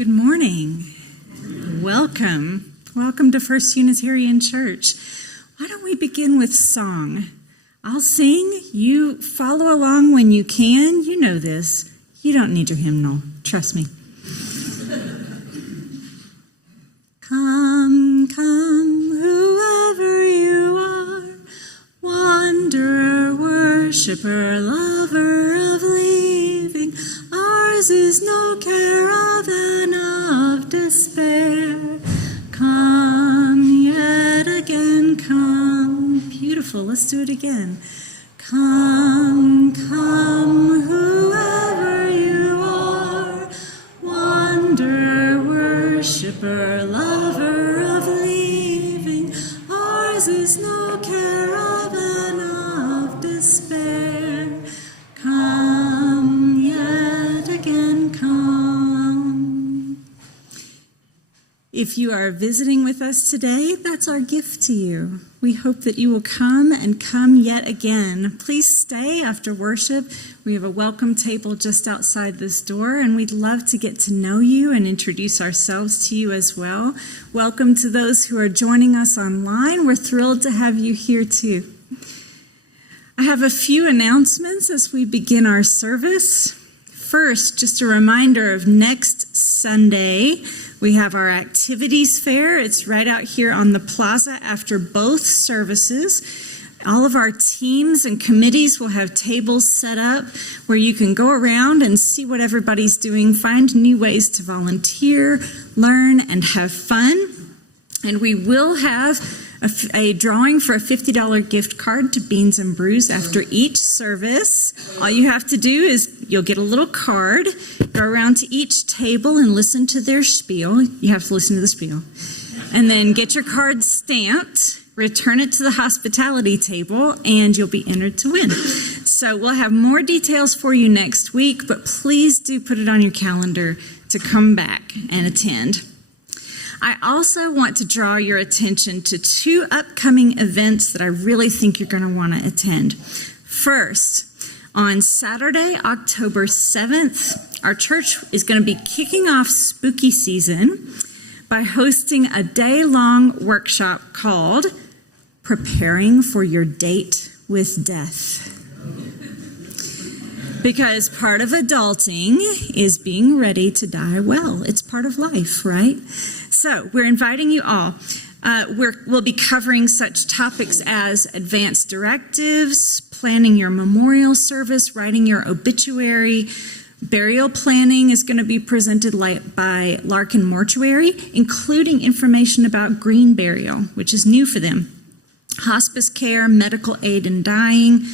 Good morning. Welcome. Welcome to First Unitarian Church. Why don't we begin with song? I'll sing. You follow along when you can. You know this. You don't need your hymnal. Trust me. Come, come, whoever you are, wanderer, worshiper, lover of leaving. Ours is no caravan of despair. Come yet again, come. Beautiful, let's do it again. Come, come, whoever you are, wanderer, worshiper, lover of leaving. Ours is no caravan of despair. Come yet again, come. If you are visiting with us today, that's our gift to you. We hope that you will come and come yet again. Please stay after worship. We have a welcome table just outside this door, and we'd love to get to know you and introduce ourselves to you as well. Welcome to those who are joining us online. We're thrilled to have you here too. I have a few announcements as we begin our service. First, just a reminder of next Sunday. We have our activities fair. It's right out here on the plaza after both services. All of our teams and committees will have tables set up where you can go around and see what everybody's doing, find new ways to volunteer, learn, and have fun. And we will have a drawing for a $50 gift card to Beans and Brews after each service. All you have to do is you'll get a little card, go around to each table and listen to their spiel. You have to listen to the spiel. And then get your card stamped, return it to the hospitality table, and you'll be entered to win. So we'll have more details for you next week, but please do put it on your calendar to come back and attend. I also want to draw your attention to two upcoming events that I really think you're going to want to attend. First, on Saturday, October 7th, our church is going to be kicking off spooky season by hosting a day-long workshop called Preparing for Your Date with Death. Because part of adulting is being ready to die well. It's part of life, right? So we're inviting you all. We'll be covering such topics as advanced directives, planning your memorial service, writing your obituary. Burial planning is going to be presented by Larkin Mortuary, including information about green burial, which is new for them. Hospice care, medical aid in dying.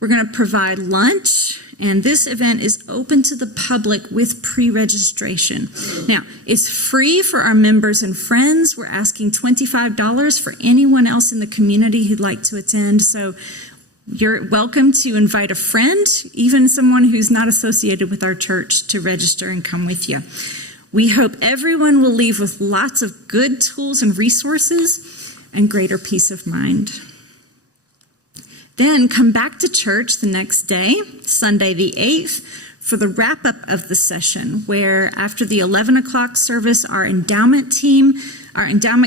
We're going to provide lunch. And this event is open to the public with pre-registration. Now, it's free for our members and friends. We're asking $25 for anyone else in the community who'd like to attend. So you're welcome to invite a friend, even someone who's not associated with our church, to register and come with you. We hope everyone will leave with lots of good tools and resources and greater peace of mind. Then come back to church the next day, Sunday the 8th, for the wrap-up of the session, where after the 11 o'clock service, our endowment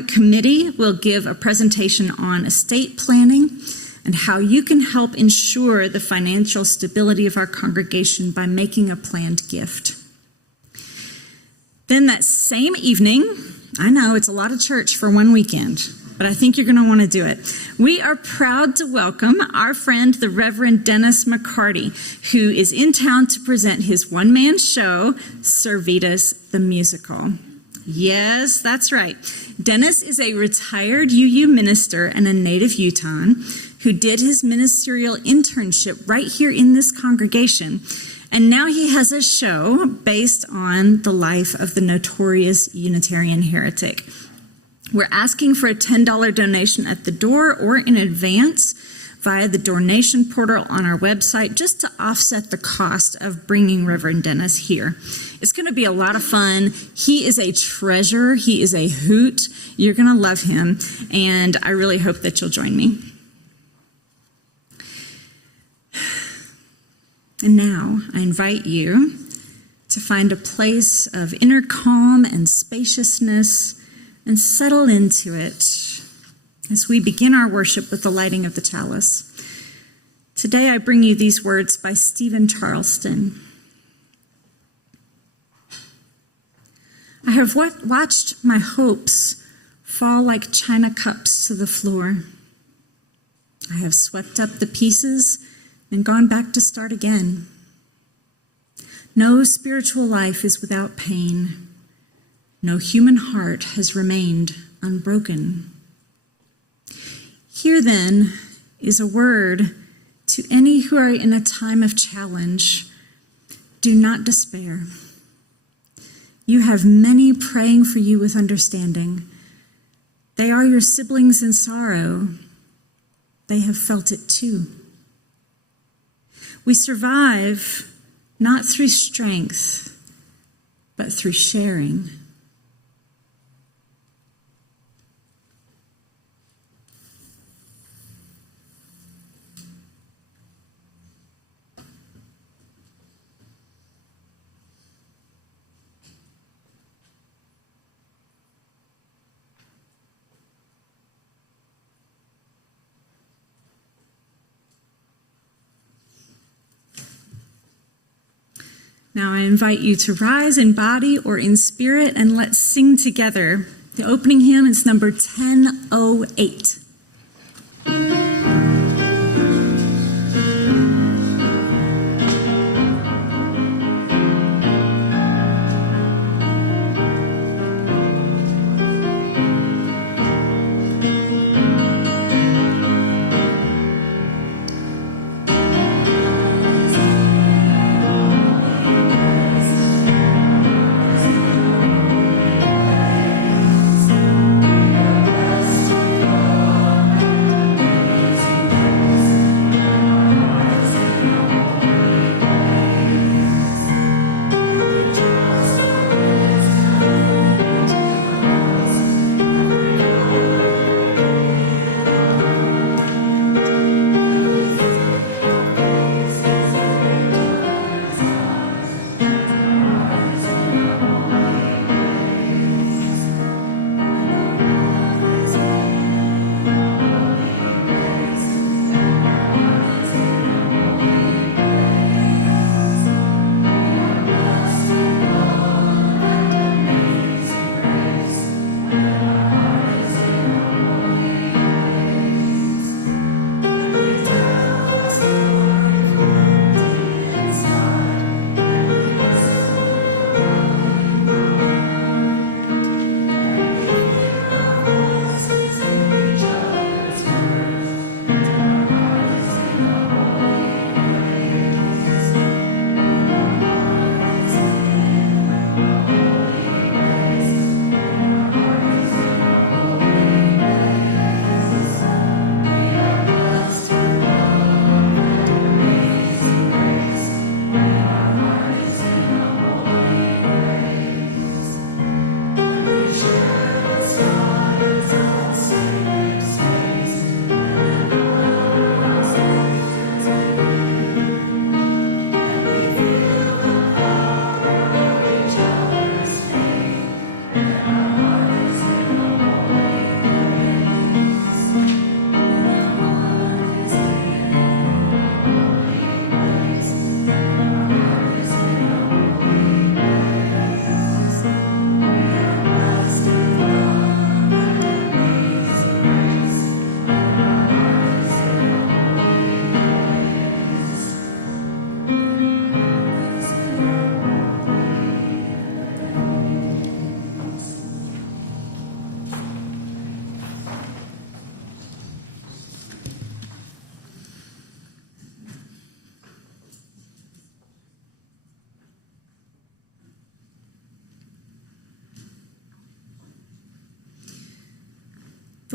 committee will give a presentation on estate planning and how you can help ensure the financial stability of our congregation by making a planned gift. Then that same evening, I know it's a lot of church for one weekend, but I think you're going to want to do it. We are proud to welcome our friend, the Reverend Dennis McCarty, who is in town to present his one-man show, Servetus the Musical. Yes, that's right. Dennis is a retired UU minister and a native Utahn who did his ministerial internship right here in this congregation. And now he has a show based on the life of the notorious Unitarian heretic. We're asking for a $10 donation at the door or in advance via the donation portal on our website, just to offset the cost of bringing Reverend Dennis here. It's going to be a lot of fun. He is a treasure. He is a hoot. You're going to love him, and I really hope that you'll join me. And now I invite you to find a place of inner calm and spaciousness and settle into it as we begin our worship with the lighting of the chalice. Today I bring you these words by Stephen Charleston. I have watched my hopes fall like china cups to the floor. I have swept up the pieces and gone back to start again. No spiritual life is without pain. No human heart has remained unbroken. Here then is a word to any who are in a time of challenge. Do not despair. You have many praying for you with understanding. They are your siblings in sorrow. They have felt it too. We survive not through strength, but through sharing. Now I invite you to rise in body or in spirit, and let's sing together. The opening hymn is number 1008.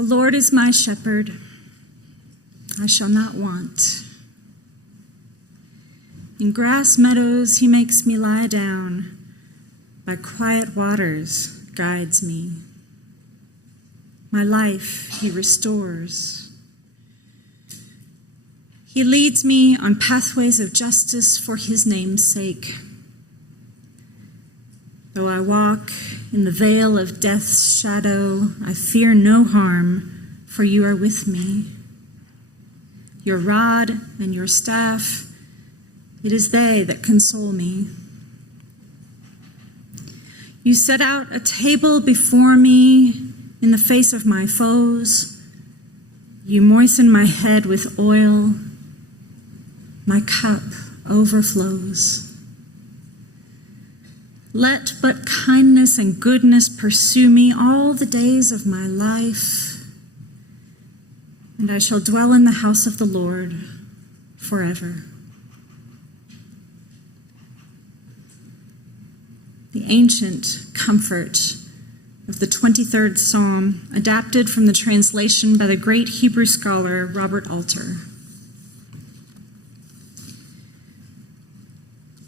The Lord is my shepherd, I shall not want. In grass meadows he makes me lie down, by quiet waters guides me. My life he restores. He leads me on pathways of justice for his name's sake. Though I walk in the vale of death's shadow, I fear no harm, for you are with me. Your rod and your staff, it is they that console me. You set out a table before me in the face of my foes. You moisten my head with oil. My cup overflows. Let but kindness and goodness pursue me all the days of my life, and I shall dwell in the house of the Lord forever. The ancient comfort of the 23rd Psalm, adapted from the translation by the great Hebrew scholar Robert Alter.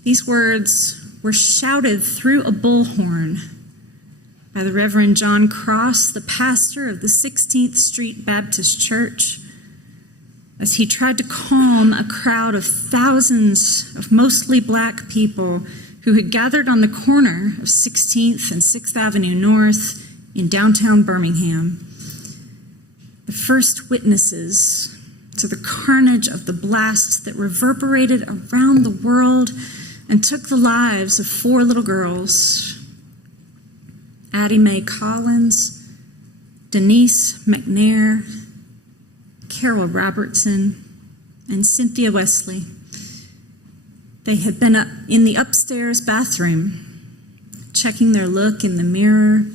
These words were shouted through a bullhorn by the Reverend John Cross, the pastor of the 16th Street Baptist Church, as he tried to calm a crowd of thousands of mostly black people who had gathered on the corner of 16th and 6th Avenue North in downtown Birmingham. The first witnesses to the carnage of the blast that reverberated around the world and took the lives of 4 little girls: Addie Mae Collins, Denise McNair, Carol Robertson, and Cynthia Wesley. They had been in the upstairs bathroom, checking their look in the mirror,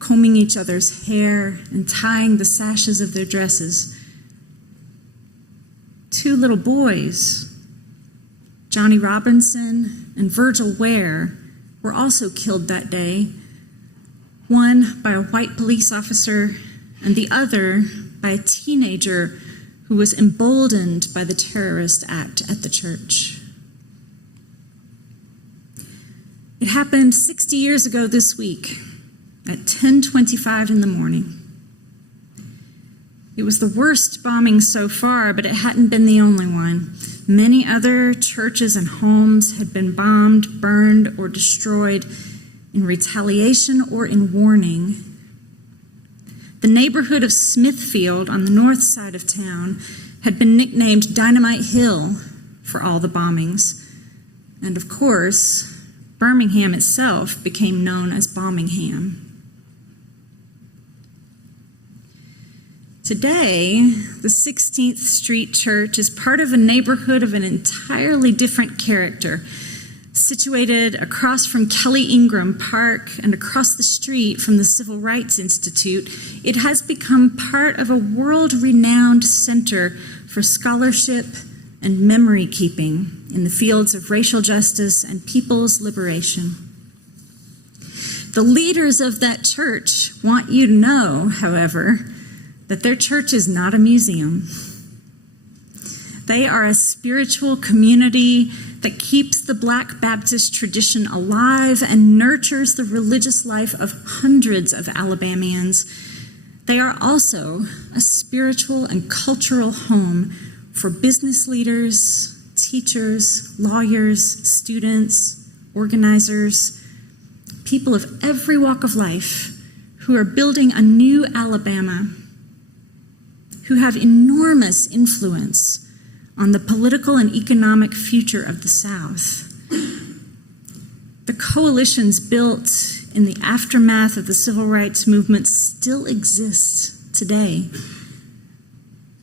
combing each other's hair, and tying the sashes of their dresses. 2 little boys, Johnny Robinson and Virgil Ware, were also killed that day, one by a white police officer and the other by a teenager who was emboldened by the terrorist act at the church. It happened 60 years ago this week at 10:25 in the morning. It was the worst bombing so far, but it hadn't been the only one. Many other churches and homes had been bombed, burned, or destroyed in retaliation or in warning. The neighborhood of Smithfield on the north side of town had been nicknamed Dynamite Hill for all the bombings. And of course, Birmingham itself became known as Bombingham. Today, the 16th Street Church is part of a neighborhood of an entirely different character, situated across from Kelly Ingram Park and across the street from the Civil Rights Institute. It has become part of a world-renowned center for scholarship and memory keeping in the fields of racial justice and people's liberation. The leaders of that church want you to know, however, that their church is not a museum. They are a spiritual community that keeps the Black Baptist tradition alive and nurtures the religious life of hundreds of Alabamians. They are also a spiritual and cultural home for business leaders, teachers, lawyers, students, organizers, people of every walk of life who are building a new Alabama, who have enormous influence on the political and economic future of the South. The coalitions built in the aftermath of the civil rights movement still exist today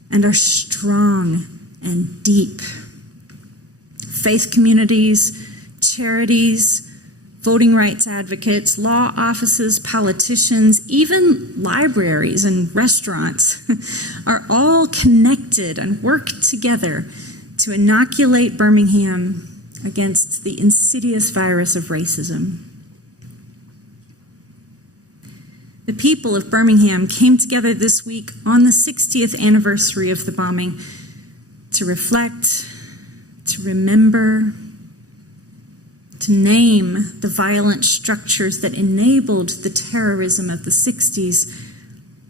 and are strong and deep. Faith communities, charities, voting rights advocates, law offices, politicians, even libraries and restaurants are all connected and work together to inoculate Birmingham against the insidious virus of racism. The people of Birmingham came together this week on the 60th anniversary of the bombing to reflect, to remember, to name the violent structures that enabled the terrorism of the 60s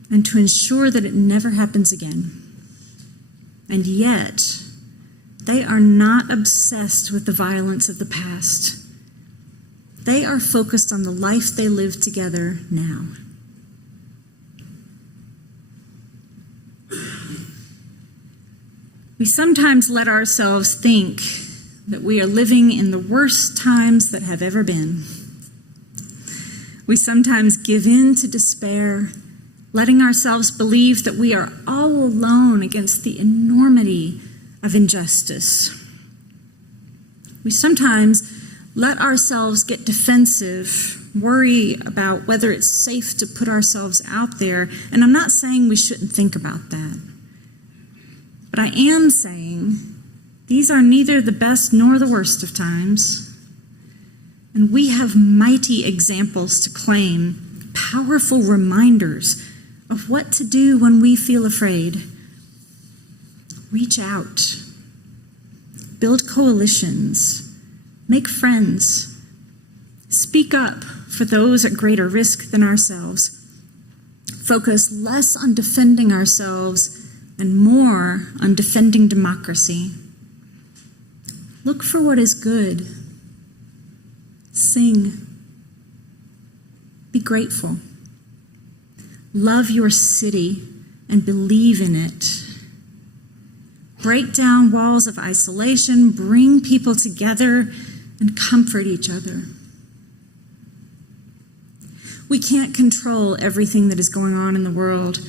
and to ensure that it never happens again. And yet, they are not obsessed with the violence of the past. They are focused on the life they live together now. We sometimes let ourselves think that we are living in the worst times that have ever been. We sometimes give in to despair, letting ourselves believe that we are all alone against the enormity of injustice. We sometimes let ourselves get defensive, worry about whether it's safe to put ourselves out there, and I'm not saying we shouldn't think about that. But I am saying these are neither the best nor the worst of times. And we have mighty examples to claim, powerful reminders of what to do when we feel afraid. Reach out. Build coalitions. Make friends. Speak up for those at greater risk than ourselves. Focus less on defending ourselves and more on defending democracy. Look for what is good. Sing. Be grateful. Love your city and believe in it. Break down walls of isolation, bring people together, and comfort each other. We can't control everything that is going on in the world,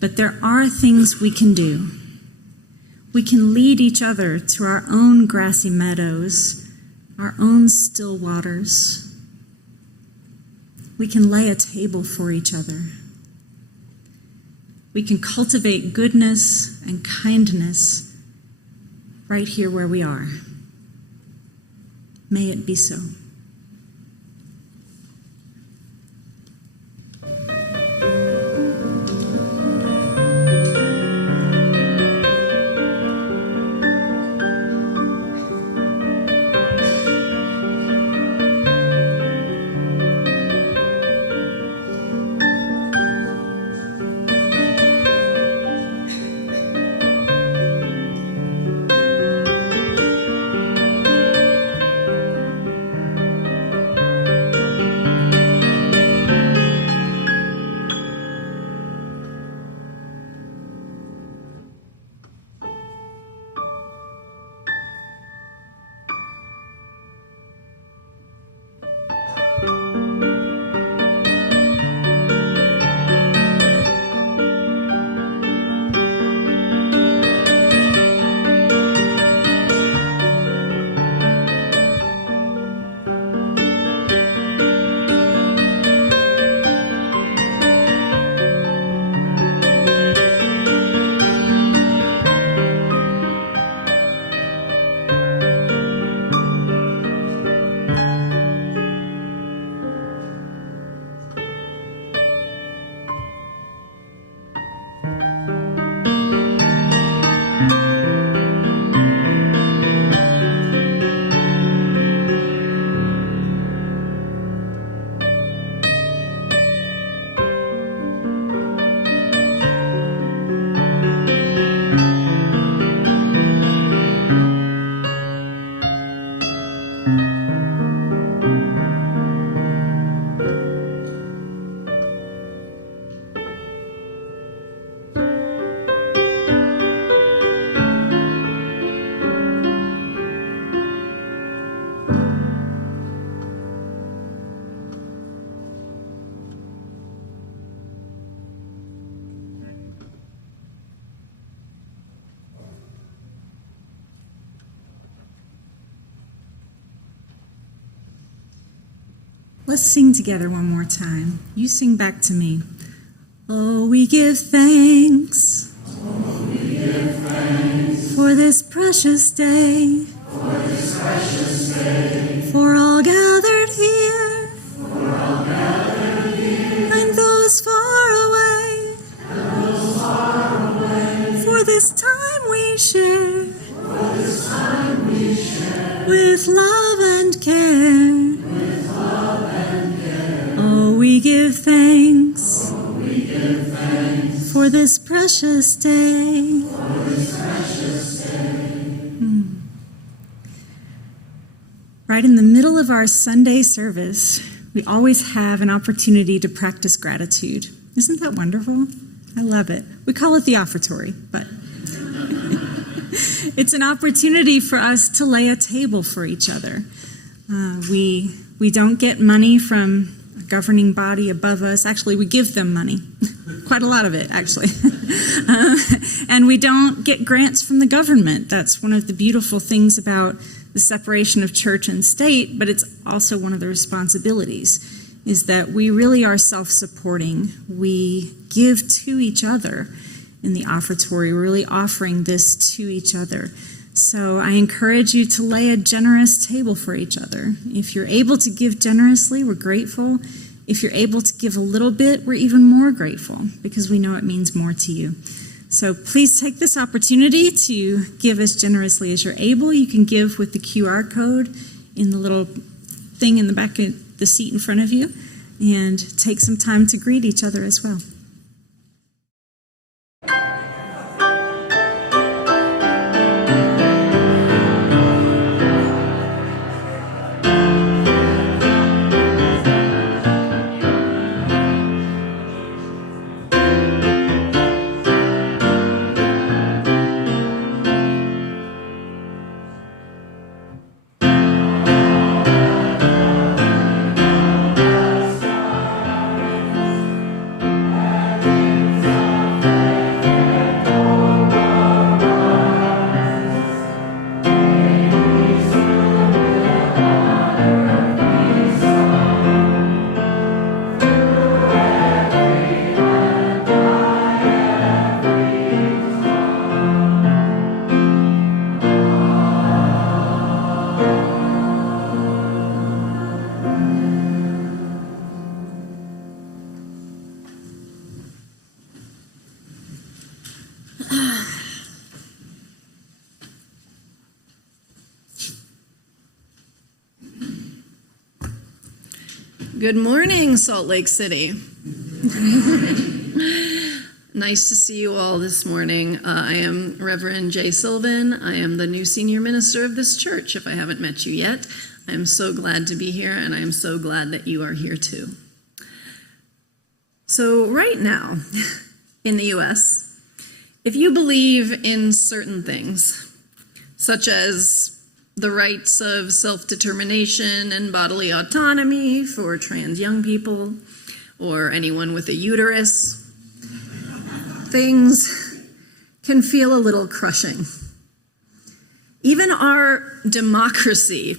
but there are things we can do. We can lead each other to our own grassy meadows, our own still waters. We can lay a table for each other. We can cultivate goodness and kindness right here where we are. May it be so. Let's sing together one more time. You sing back to me. Oh, we give thanks. Oh, we give thanks for this precious day. For this precious day. For all gathered here. For all gathered here. And those far away. And those far away. For this time we share. For this time we share. With love and care. We give thanks, oh, we give thanks for this precious day. For this precious day. Right in the middle of our Sunday service, we always have an opportunity to practice gratitude. Isn't that wonderful? I love it. We call it the Offertory, but it's an opportunity for us to lay a table for each other. We don't get money from a governing body above us. Actually, we give them money. Quite a lot of it, actually. And we don't get grants from the government. That's one of the beautiful things about the separation of church and state, but it's also one of the responsibilities, is that we really are self-supporting. We give to each other in the offertory. We're really offering this to each other. So I encourage you to lay a generous table for each other. If you're able to give generously, we're grateful. If you're able to give a little bit, we're even more grateful because we know it means more to you. So please take this opportunity to give as generously as you're able. You can give with the QR code in the little thing in the back of the seat in front of you, and take some time to greet each other as well. Good morning, Salt Lake City. Nice to see you all this morning. I am Reverend Sylvan. I am the new senior minister of this church, if I haven't met you yet. I am so glad to be here, and I am so glad that you are here too. So right now, in the U.S., if you believe in certain things, such as the rights of self-determination and bodily autonomy for trans young people or anyone with a uterus, things can feel a little crushing. Even our democracy,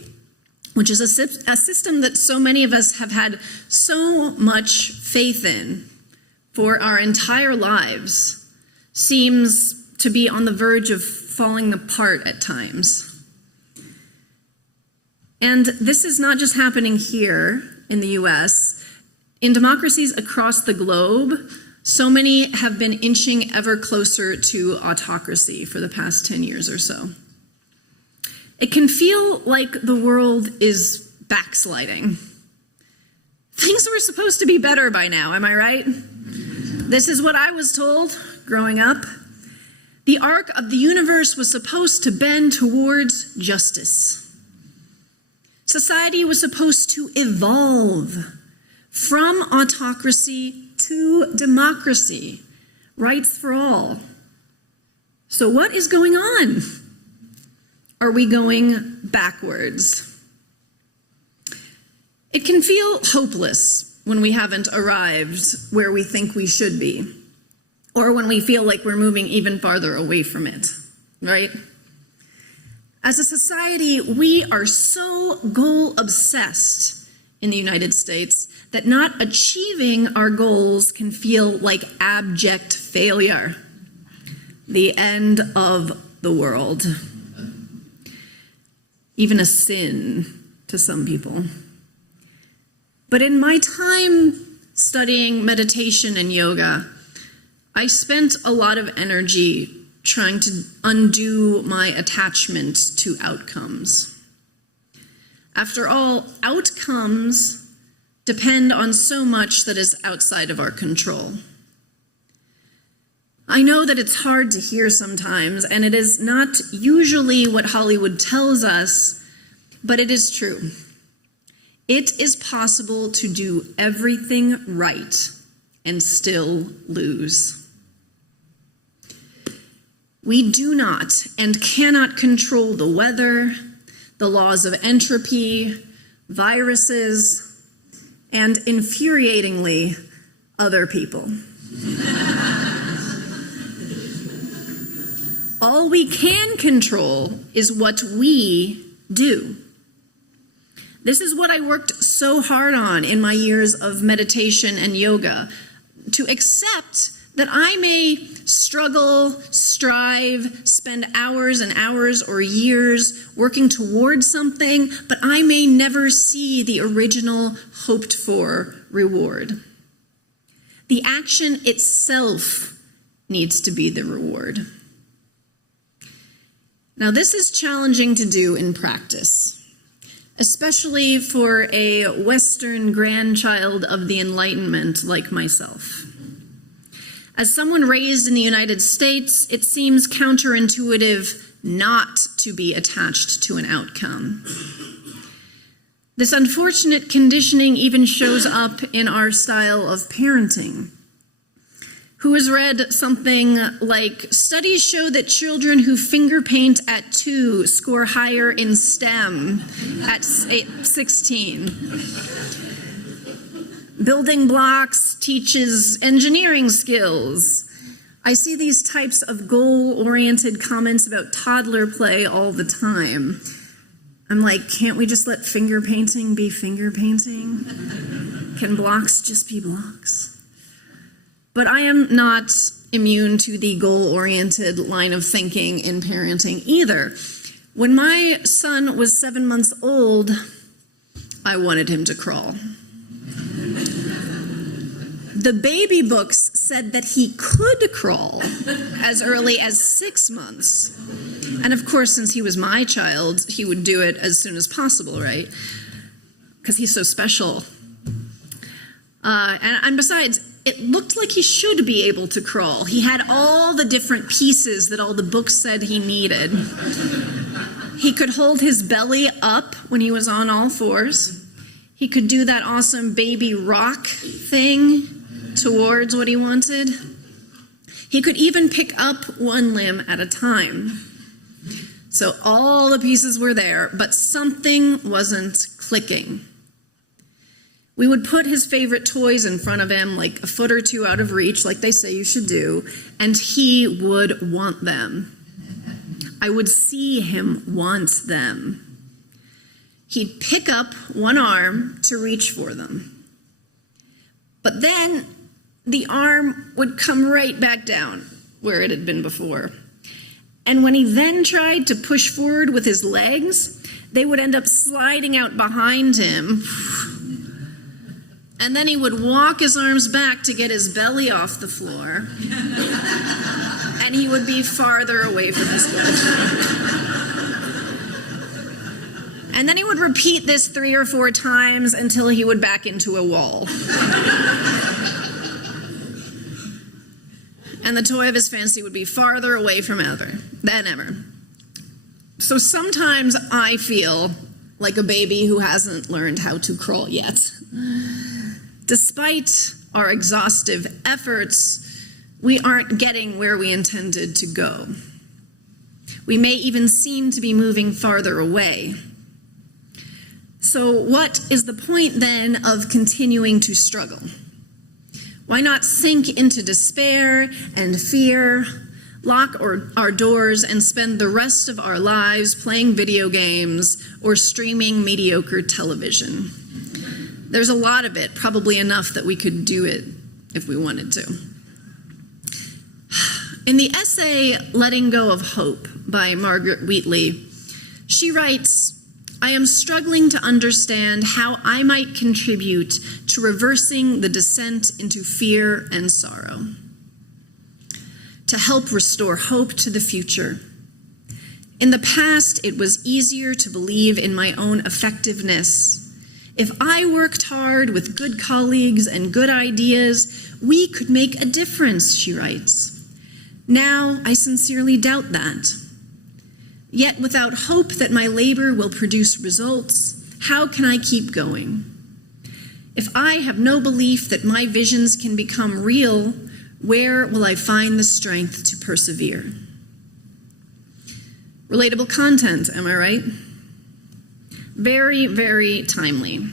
which is a system that so many of us have had so much faith in for our entire lives, seems to be on the verge of falling apart at times. And this is not just happening here in the US. In democracies across the globe, so many have been inching ever closer to autocracy for the past 10 years or so. It can feel like the world is backsliding. Things were supposed to be better by now, am I right? This is what I was told growing up. The arc of the universe was supposed to bend towards justice. Society was supposed to evolve from autocracy to democracy, rights for all. So what is going on? Are we going backwards? It can feel hopeless when we haven't arrived where we think we should be, or when we feel like we're moving even farther away from it, right? As a society, we are so goal-obsessed in the United States that not achieving our goals can feel like abject failure, the end of the world, even a sin to some people. But in my time studying meditation and yoga, I spent a lot of energy trying to undo my attachment to outcomes. After all, outcomes depend on so much that is outside of our control. I know that it's hard to hear sometimes, and it is not usually what Hollywood tells us, but it is true. It is possible to do everything right and still lose. We do not and cannot control the weather, the laws of entropy, viruses, and infuriatingly, other people. All we can control is what we do. This is what I worked so hard on in my years of meditation and yoga, to accept that I may struggle, strive, spend hours and hours or years working towards something, but I may never see the original hoped for reward. The action itself needs to be the reward. Now, this is challenging to do in practice, especially for a Western grandchild of the Enlightenment like myself. As someone raised in the United States, it seems counterintuitive not to be attached to an outcome. This unfortunate conditioning even shows up in our style of parenting. Who has read something like, studies show that children who finger paint at 2 score higher in STEM at 16. Building blocks teaches engineering skills. I see these types of goal-oriented comments about toddler play all the time. I'm like, can't we just let finger painting be finger painting? Can blocks just be blocks? But I am not immune to the goal-oriented line of thinking in parenting either. When my son was 7 months old, I wanted him to crawl. The baby books said that he could crawl as early as 6 months. And of course, since he was my child, he would do it as soon as possible, right? Because he's so special. And besides, it looked like he should be able to crawl. He had all the different pieces that all the books said he needed. He could hold his belly up when he was on all fours. He could do that awesome baby rock thing towards what he wanted. He could even pick up one limb at a time. So all the pieces were there, but something wasn't clicking. We would put his favorite toys in front of him, like a foot or two out of reach, like they say you should do, and he would want them. I would see him want them. He'd pick up one arm to reach for them. But then the arm would come right back down where it had been before. And when he then tried to push forward with his legs, they would end up sliding out behind him. And then he would walk his arms back to get his belly off the floor. And he would be farther away from his goal. And then he would repeat this 3 or 4 times until he would back into a wall. And the toy of his fancy would be farther away from than ever. So sometimes I feel like a baby who hasn't learned how to crawl yet. Despite our exhaustive efforts, we aren't getting where we intended to go. We may even seem to be moving farther away. So what is the point then of continuing to struggle? Why not sink into despair and fear, lock our doors, and spend the rest of our lives playing video games or streaming mediocre television? There's a lot of it, probably enough that we could do it if we wanted to. In the essay, Letting Go of Hope by Margaret Wheatley, she writes, I am struggling to understand how I might contribute to reversing the descent into fear and sorrow, to help restore hope to the future. In the past, it was easier to believe in my own effectiveness. If I worked hard with good colleagues and good ideas, we could make a difference, she writes. Now, I sincerely doubt that. Yet without hope that my labor will produce results, how can I keep going? If I have no belief that my visions can become real, where will I find the strength to persevere? Relatable content, am I right? Very, very timely.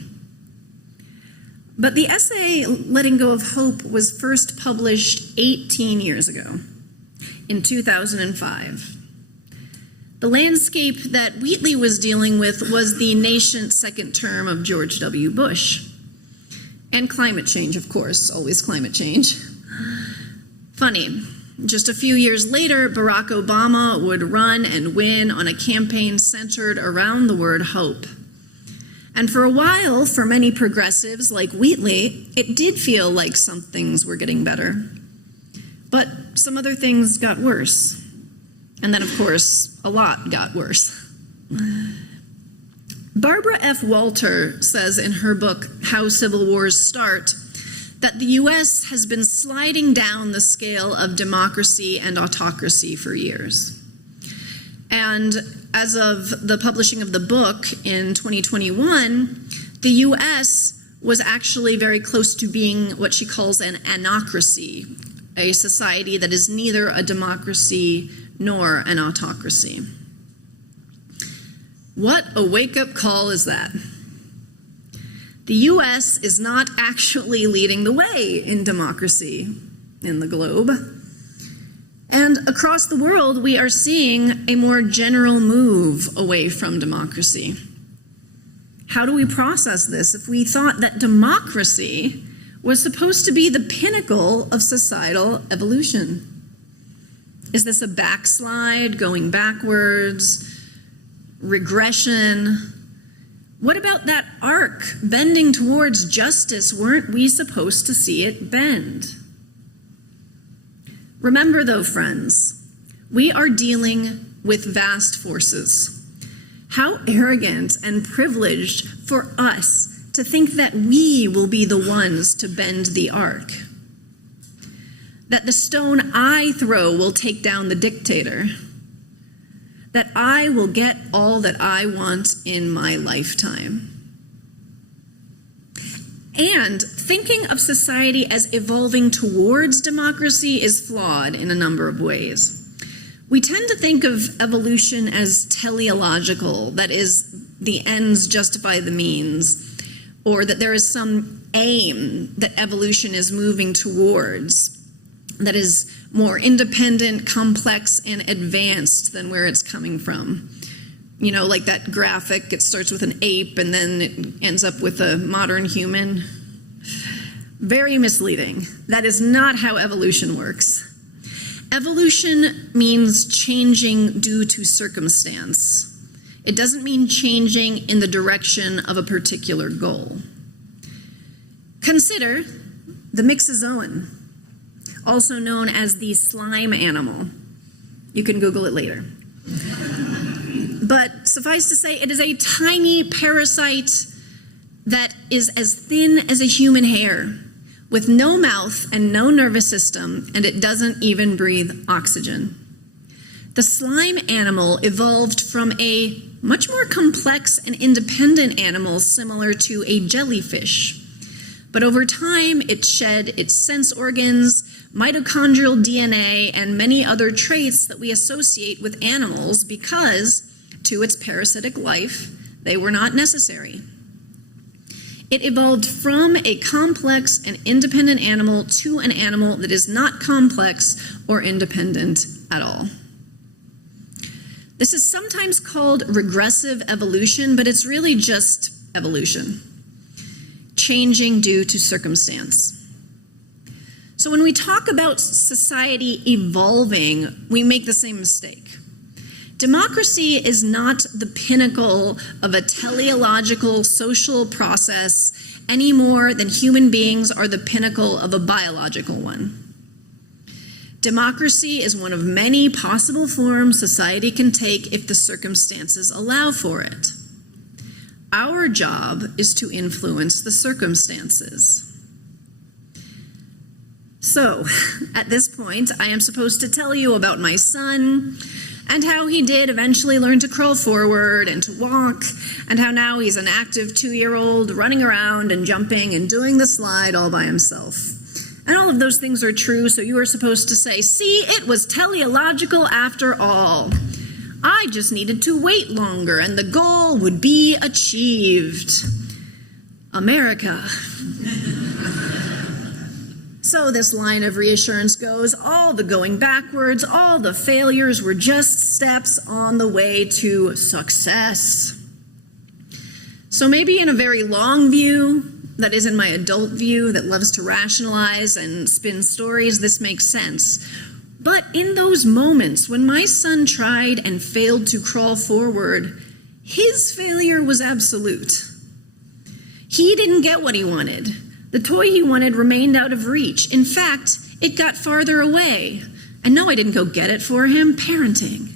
But the essay, Letting Go of Hope, was first published 18 years ago, in 2005. The landscape that Wheatley was dealing with was the nascent second term of George W. Bush. And climate change, of course, always climate change. Funny, just a few years later, Barack Obama would run and win on a campaign centered around the word hope. And for a while, for many progressives like Wheatley, it did feel like some things were getting better. But some other things got worse. And then, of course, a lot got worse. Barbara F. Walter says in her book, How Civil Wars Start, that the U.S. has been sliding down the scale of democracy and autocracy for years. And as of the publishing of the book in 2021, the U.S. was actually very close to being what she calls an anocracy, a society that is neither a democracy nor an autocracy. What a wake-up call is that? The U.S. is not actually leading the way in democracy in the globe. And across the world, we are seeing a more general move away from democracy. How do we process this if we thought that democracy was supposed to be the pinnacle of societal evolution? Is this a backslide, going backwards, regression? What about that arc bending towards justice? Weren't we supposed to see it bend? Remember though, friends, we are dealing with vast forces. How arrogant and privileged for us to think that we will be the ones to bend the arc. That the stone I throw will take down the dictator. That I will get all that I want in my lifetime. And thinking of society as evolving towards democracy is flawed in a number of ways. We tend to think of evolution as teleological, that is, the ends justify the means, or that there is some aim that evolution is moving towards that is more independent, complex, and advanced than where it's coming from. You know, like that graphic, it starts with an ape and then it ends up with a modern human. Very misleading. That is not how evolution works. Evolution means changing due to circumstance. It doesn't mean changing in the direction of a particular goal. Consider the Mixozoan, also known as the slime animal. You can Google it later. But suffice to say, it is a tiny parasite that is as thin as a human hair, with no mouth and no nervous system, and it doesn't even breathe oxygen. The slime animal evolved from a much more complex and independent animal similar to a jellyfish. But over time, it shed its sense organs, mitochondrial DNA, and many other traits that we associate with animals because, to its parasitic life, they were not necessary. It evolved from a complex and independent animal to an animal that is not complex or independent at all. This is sometimes called regressive evolution, but it's really just evolution. Changing due to circumstance. So when we talk about society evolving, we make the same mistake. Democracy is not the pinnacle of a teleological social process any more than human beings are the pinnacle of a biological one. Democracy is one of many possible forms society can take if the circumstances allow for it. Our job is to influence the circumstances. So, at this point, I am supposed to tell you about my son and how he did eventually learn to crawl forward and to walk, and how now he's an active 2-year-old running around and jumping and doing the slide all by himself. And all of those things are true, so you are supposed to say, see, it was teleological after all. I just needed to wait longer and the goal would be achieved. America. So this line of reassurance goes, all the going backwards, all the failures were just steps on the way to success. So maybe in a very long view, that is in my adult view that loves to rationalize and spin stories, this makes sense. But in those moments when my son tried and failed to crawl forward, his failure was absolute. He didn't get what he wanted. The toy he wanted remained out of reach. In fact, it got farther away. And no, I didn't go get it for him. Parenting.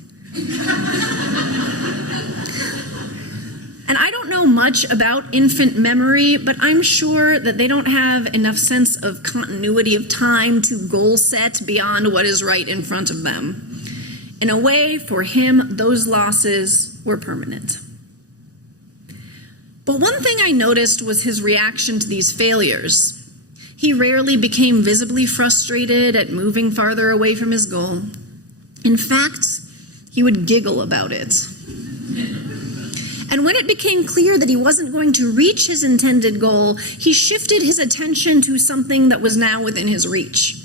And I don't know much about infant memory, but I'm sure that they don't have enough sense of continuity of time to goal set beyond what is right in front of them. In a way, for him, those losses were permanent. But one thing I noticed was his reaction to these failures. He rarely became visibly frustrated at moving farther away from his goal. In fact, he would giggle about it. And when it became clear that he wasn't going to reach his intended goal, he shifted his attention to something that was now within his reach.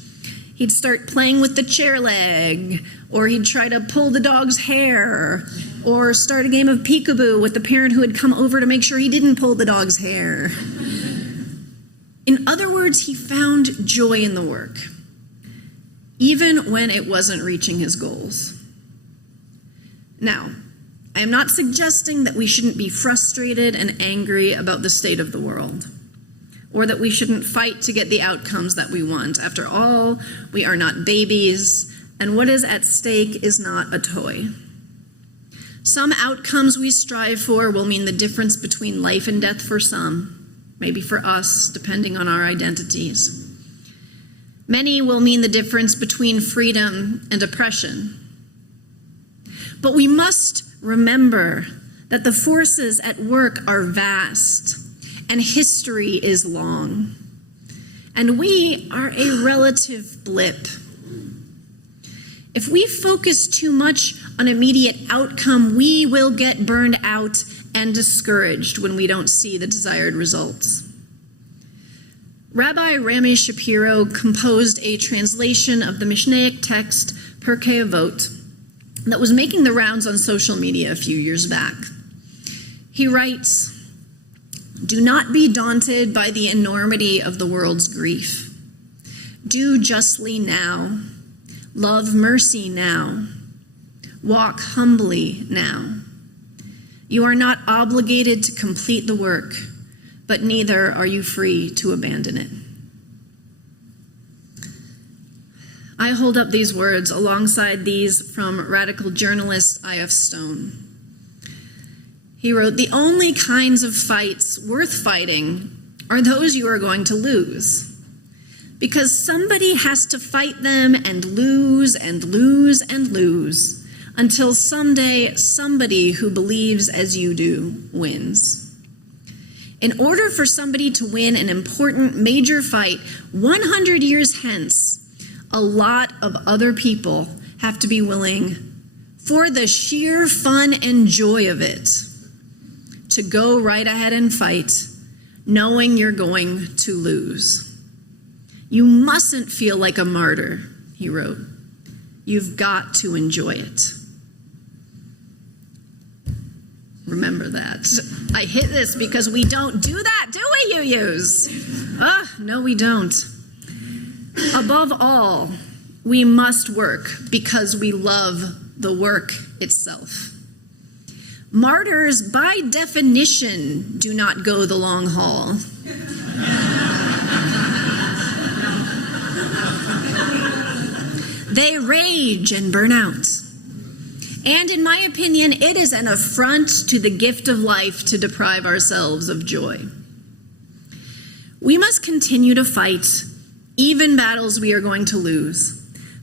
He'd start playing with the chair leg, or he'd try to pull the dog's hair, or start a game of peekaboo with the parent who had come over to make sure he didn't pull the dog's hair. In other words, he found joy in the work, even when it wasn't reaching his goals. Now, I am not suggesting that we shouldn't be frustrated and angry about the state of the world, or that we shouldn't fight to get the outcomes that we want. After all, we are not babies, and what is at stake is not a toy. Some outcomes we strive for will mean the difference between life and death for some, maybe for us, depending on our identities. Many will mean the difference between freedom and oppression. But we must remember that the forces at work are vast, and history is long, and we are a relative blip. If we focus too much on immediate outcome, we will get burned out and discouraged when we don't see the desired results. Rabbi Rami Shapiro composed a translation of the Mishnaic text Pirkei Avot that was making the rounds on social media a few years back. He writes, "Do not be daunted by the enormity of the world's grief. Do justly now. Love mercy now. Walk humbly now. You are not obligated to complete the work, but neither are you free to abandon it." I hold up these words alongside these from radical journalist I.F. Stone. He wrote, "The only kinds of fights worth fighting are those you are going to lose, because somebody has to fight them and lose and lose and lose until someday somebody who believes as you do wins. In order for somebody to win an important major fight 100 years hence, a lot of other people have to be willing, for the sheer fun and joy of it, to go right ahead and fight, knowing you're going to lose. You mustn't feel like a martyr," he wrote. "You've got to enjoy it." Remember that. I hit this because we don't do that, do we, you-yous? No, we don't. Above all, we must work because we love the work itself. Martyrs, by definition, do not go the long haul. They rage and burn out. And in my opinion, it is an affront to the gift of life to deprive ourselves of joy. We must continue to fight, even battles we are going to lose,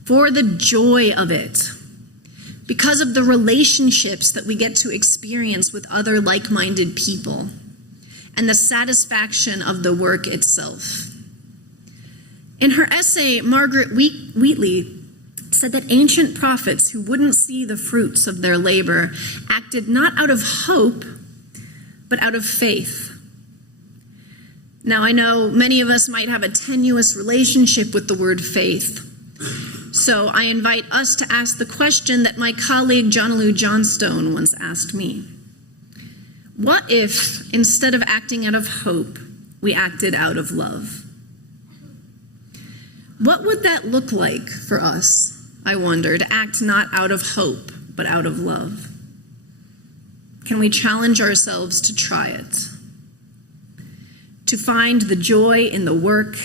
for the joy of it. because of the relationships that we get to experience with other like-minded people, and the satisfaction of the work itself. In her essay, Margaret Wheatley said that ancient prophets who wouldn't see the fruits of their labor acted not out of hope, but out of faith. Now, I know many of us might have a tenuous relationship with the word faith, so I invite us to ask the question that my colleague John Johnstone once asked me. What if, instead of acting out of hope, we acted out of love? What would that look like for us, I wonder, to act not out of hope, but out of love? Can we challenge ourselves to try it? To find the joy in the work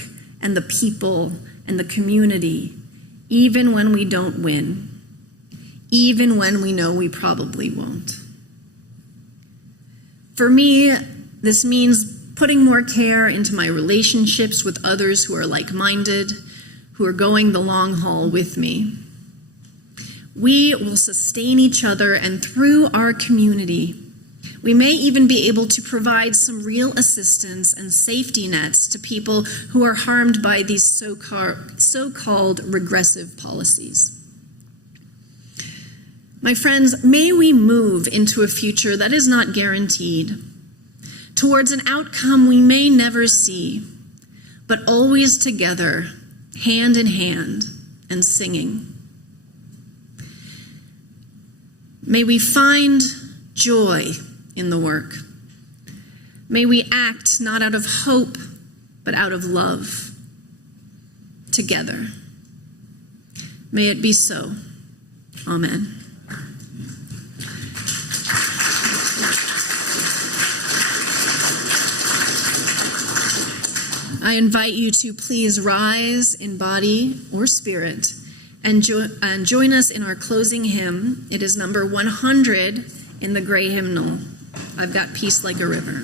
and the people and the community, even when we don't win, even when we know we probably won't. For me, this means putting more care into my relationships with others who are like-minded, who are going the long haul with me. We will sustain each other, and through our community, we may even be able to provide some real assistance and safety nets to people who are harmed by these so-called regressive policies. My friends, may we move into a future that is not guaranteed, towards an outcome we may never see, but always together, hand in hand, and singing. May we find joy in the work. May we act not out of hope, but out of love, together. May it be so. Amen. I invite you to please rise in body or spirit and join us in our closing hymn. It is number 100 in the gray hymnal. I've got peace like a river.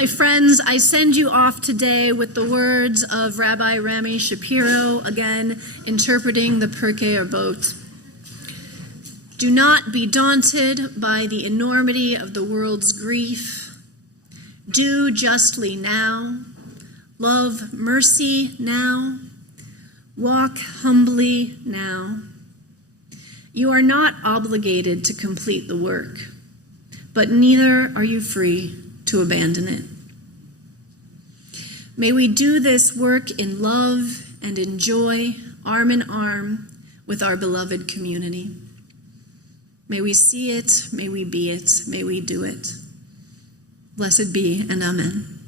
My friends, I send you off today with the words of Rabbi Rami Shapiro, again, interpreting the Pirkei Avot. Do not be daunted by the enormity of the world's grief. Do justly now. Love mercy now. Walk humbly now. You are not obligated to complete the work, but neither are you free to abandon it. May we do this work in love and in joy, arm in arm with our beloved community. May we see it, may we be it, may we do it. Blessed be, and amen.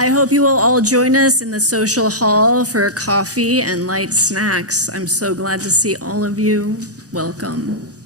I hope you will all join us in the social hall for coffee and light snacks. I'm so glad to see all of you. Welcome.